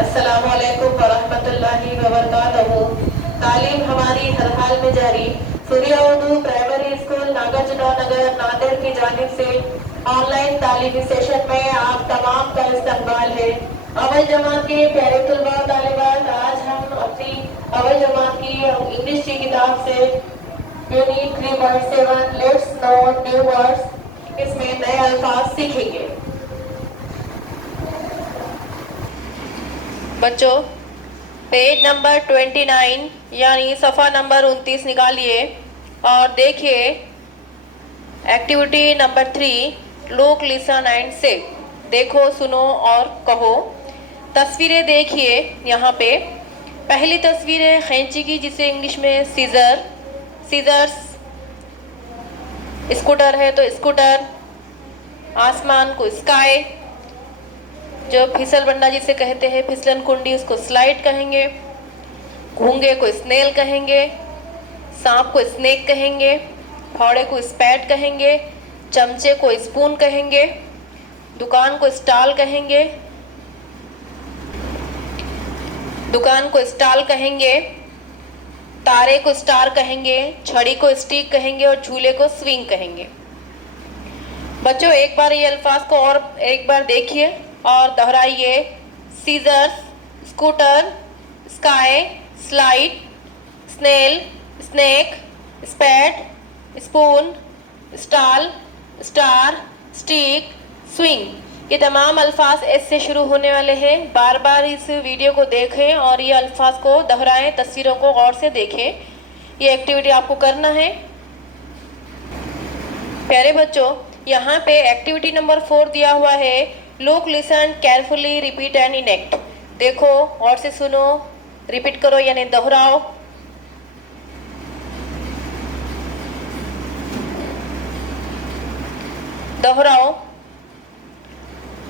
अस्सलामुअलैकुम वरहमतुल्लाहि वबरकातुहू। तालीम हमारी हर हाल में जारी। सूर्या उर्दू प्राइमरी स्कूल नागार्जुना नगर नांदेड़ की जानिब से ऑनलाइन तालीमी सेशन में आप तमाम का इस्तकबाल है। अव्वल जमात के प्यारे तलबा तालिबात, आज हम अपनी अव्वल जमात की इंग्लिश की किताब से unit 3.7 let's no new words, इसमें नए अल्फाज सीखेंगे। बच्चों, पेज नंबर 29 यानी सफ़ा नंबर 29 निकालिए और देखिए activity number 3 look listen and से। देखो, सुनो और कहो। तस्वीरें देखिए। यहाँ पे पहली तस्वीर है खैंची की, जिसे इंग्लिश में सीजर्स। स्कूटर है तो स्कूटर, आसमान को स्काई, जो फिसल बंडा जिसे कहते हैं फिसलन कुंडी उसको स्लाइड कहेंगे, घूंगे को स्नेल कहेंगे, सांप को स्नेक कहेंगे, फावड़े को स्पैट कहेंगे, चमचे को स्पून कहेंगे, दुकान को स्टॉल कहेंगे, तारे को स्टार कहेंगे, छड़ी को स्टिक कहेंगे और झूले को स्विंग कहेंगे। बच्चों, एक बार ये अल्फाज को और एक बार देखिए और दोहराइए। Scissors, scooter, sky, slide, snail, snake, spat, spoon, stall, star, stick, swing. ये तमाम अल्फाज एस से शुरू होने वाले हैं। बार बार इस वीडियो को देखें और ये अल्फाज को दोहराएं, तस्वीरों को गौर से देखें। ये एक्टिविटी आपको करना है। प्यारे बच्चों, यहाँ पे एक्टिविटी नंबर 4 दिया हुआ है, look listen carefully repeat and enact. देखो और से सुनो, रिपीट करो यानी दोहराओ।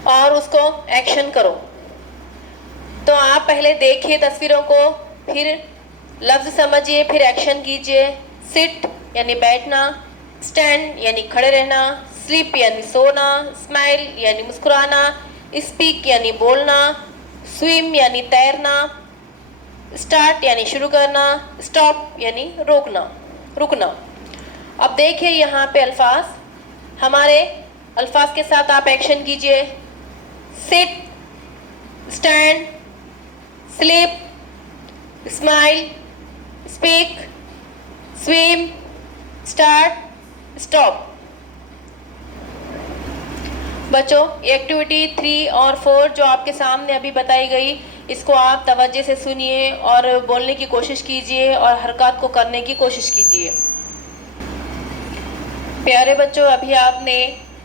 और उसको एक्शन करो। तो आप पहले देखिए तस्वीरों को, फिर लफ्ज समझिए, फिर एक्शन कीजिए। सिट यानी बैठना, स्टैंड यानी खड़े रहना, स्लीप यानी सोना, स्माइल यानी मुस्कुराना, स्पीक यानी बोलना, स्विम यानी तैरना, स्टार्ट यानी शुरू करना, स्टॉप यानी रुकना। अब देखिए यहाँ पे अल्फाज, हमारे अल्फाज के साथ आप एक्शन कीजिए। Sit, stand, sleep, smile, speak, swim, start, stop. बच्चों, एक्टिविटी 3 और 4 जो आपके सामने अभी बताई गई, इसको आप तवज्जो से सुनिए और बोलने की कोशिश कीजिए और हरकत को करने की कोशिश कीजिए। प्यारे बच्चों, अभी आपने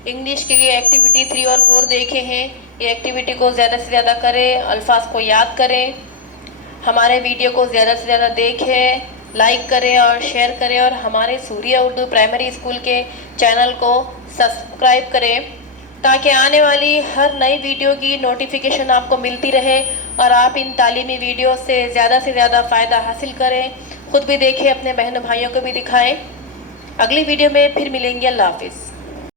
इंग्लिश के लिए एक्टिविटी 3 और 4 देखे हैं। ये एक्टिविटी को ज़्यादा से ज़्यादा करें, अल्फाज को याद करें, हमारे वीडियो को ज़्यादा से ज़्यादा देखें, लाइक करें और शेयर करें और हमारे सूर्या उर्दू प्राइमरी स्कूल के चैनल को सब्सक्राइब करें, ताकि आने वाली हर नई वीडियो की नोटिफिकेशन आपको मिलती रहे और आप इन तालीमी वीडियो से ज़्यादा फ़ायदा हासिल करें। ख़ुद भी देखें, अपने बहनों भाइयों को भी दिखाएं। अगली वीडियो में फिर मिलेंगे। अल्लाह हाफिज़।